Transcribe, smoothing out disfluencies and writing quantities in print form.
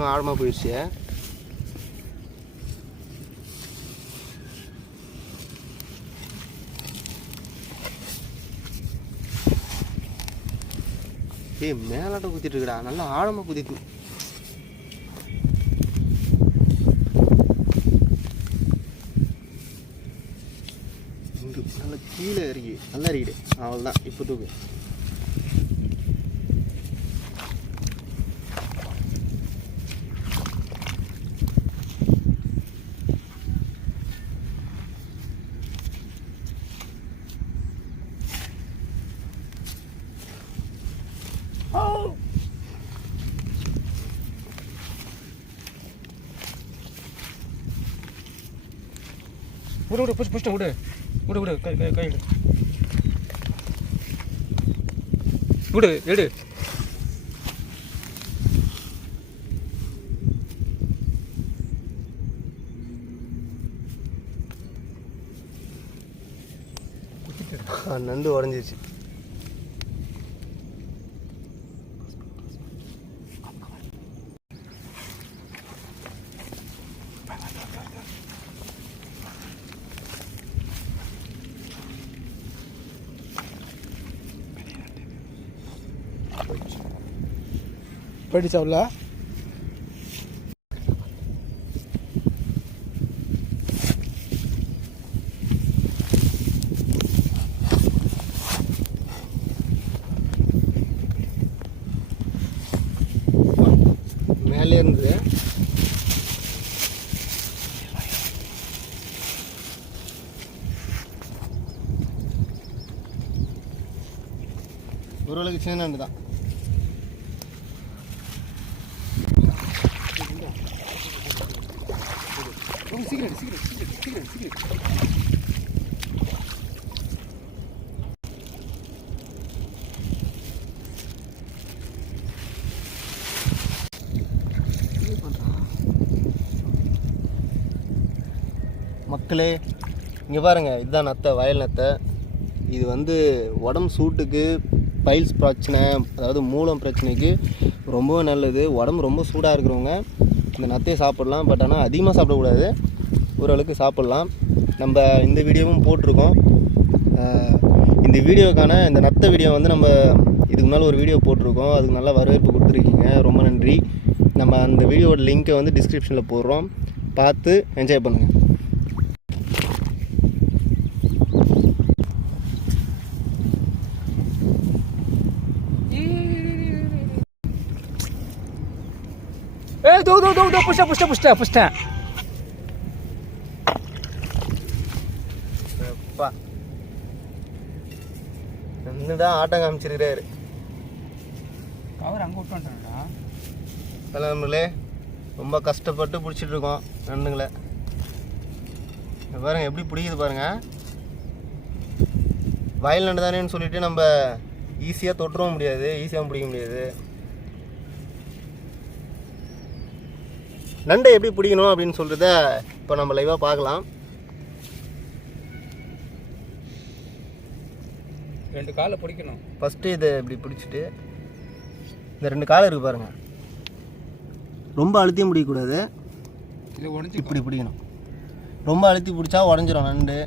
இன்னும் ஆழமாக போயிடுச்சு. மேலாட்ட குத்திட்டு இருக்குடா, நல்லா ஆழமாக குத்திட்டு. இங்கே நல்லா கீழே இறங்கி நல்லா இறங்கிடு. அவ்வளோதான், இப்போ தூக்கு. விடு விடு புஷ் புஷ்ட விடு விடு விடு கை கை கை விடு எடு. நண்டு உடஞ்சிச்சு. போயிடுச்சா உள்ள? மேலே இருந்தது. ஓரளவுக்கு சின்ன நண்டு தான். சீக்கிரம் சீக்கிரம் சீக்கிரம் சீக்கிரம். மக்களே இங்கே பாருங்கள், இதுதான் நத்தை, வயல் நத்தை. இது வந்து உடம்பு சூட்டுக்கு, பைல்ஸ் பிரச்சனை, அதாவது மூலம் பிரச்சனைக்கு ரொம்ப நல்லது. உடம்பு ரொம்ப சூடாக இருக்கிறவங்க இந்த நத்தையை சாப்பிட்லாம். பட் ஆனால் அதிகமாக சாப்பிடக்கூடாது, ஓரளவுக்கு சாப்பிட்லாம். நம்ம இந்த வீடியோவும் போட்டிருக்கோம். இந்த வீடியோக்கான இந்த நத்தை வீடியோ வந்து நம்ம இதுக்கு முன்னால் ஒரு வீடியோ போட்டிருக்கோம். அதுக்கு நல்லா வரவேற்பு கொடுத்துருக்கீங்க, ரொம்ப நன்றி. நம்ம அந்த வீடியோவோட லிங்க்கை வந்து டிஸ்கிரிப்ஷனில் போடுறோம், பார்த்து என்ஜாய் பண்ணுங்கள். புஷ்டேன். என்னதான் ஆட்டம் காமிச்சிருக்கிறாரு. அவர் அங்கே விட்டு வந்துட்டாங்கடா. நம்மளே ரொம்ப கஷ்டப்பட்டு பிடிச்சிட்டு இருக்கோம் நண்டுங்களை. பாருங்க எப்படி பிடிக்குது பாருங்க. வயல் நண்டு தானேன்னு சொல்லிட்டு நம்ம ஈஸியாக தொட்டுறவும் முடியாது, ஈஸியாகவும் பிடிக்க முடியாது. நண்டை எப்படி பிடிக்கணும் அப்படின்னு சொல்கிறத இப்போ நம்ம லைவாக பார்க்கலாம். 2 காலை பிடிக்கணும். ஃபஸ்ட்டு இதை இப்படி பிடிச்சிட்டு இந்த 2 காலை இருக்குது பாருங்கள், ரொம்ப அழுத்தியும் பிடிக்கக்கூடாது, இப்படி பிடிக்கணும். ரொம்ப அழுத்தி பிடிச்சா உடஞ்சிரும் நண்டு.